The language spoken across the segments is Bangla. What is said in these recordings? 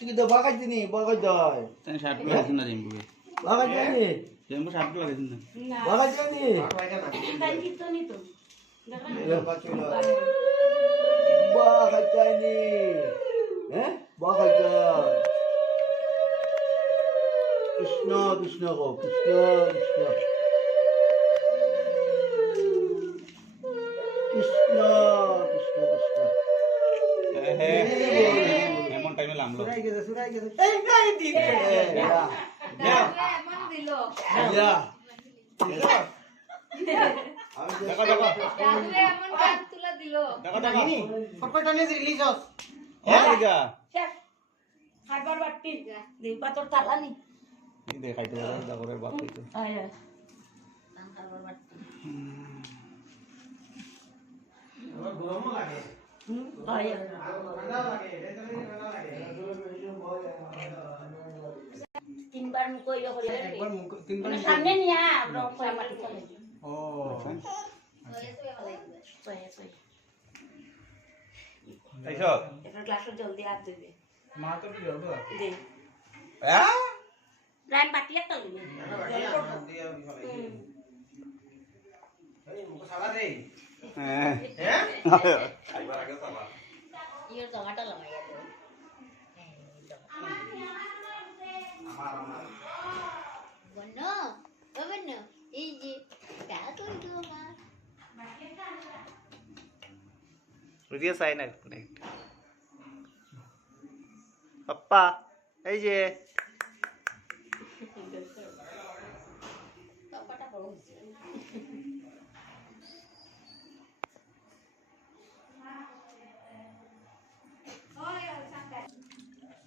তুই তো বাগাই দিনি বাগাই যায় তাই শার্ট লাগাইছেন না জিম্বু বাগাই যায়নি জিম্বু শার্ট লাগাইছেন না বাগাই যায়নি বাগাই যায়নি হ্যাঁ বাগাই যায় কৃষ্ণ কৃষ্ণ গো কৃষ্ণ কৃষ্ণ কৃষ্ণ কৃষ্ণ কৃষ্ণ এমন টাইমে লামলো এই নাই দিন যা দেখো দেখো দেখো দেখো হ্যাঁ দিগা কি দেখাইতে হবে দাগরের বাপ কইতো তিনবার মুখ ইয়ে করে সামনে নিয়ে আমরা পরে মাটি চলে ও তাইছো একটা গ্লাসে জল দিয়ে হাত ধুবে মা তো কি হবে দে হ্যাঁ রান বাটি একটা লইবে হ্যাঁ হ্যাঁ খাইবার আগে সাবা ইয়ের জগাটা লাগাইয়া দে বনো বনো এই যে কা কই গো মা ভিডিও চাই না পাপ্পা এই যে টপাটা বড় হইছে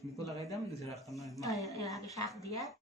মিকো লাগাই দাম দিছে রাখতাম না আগে শাক দিয়া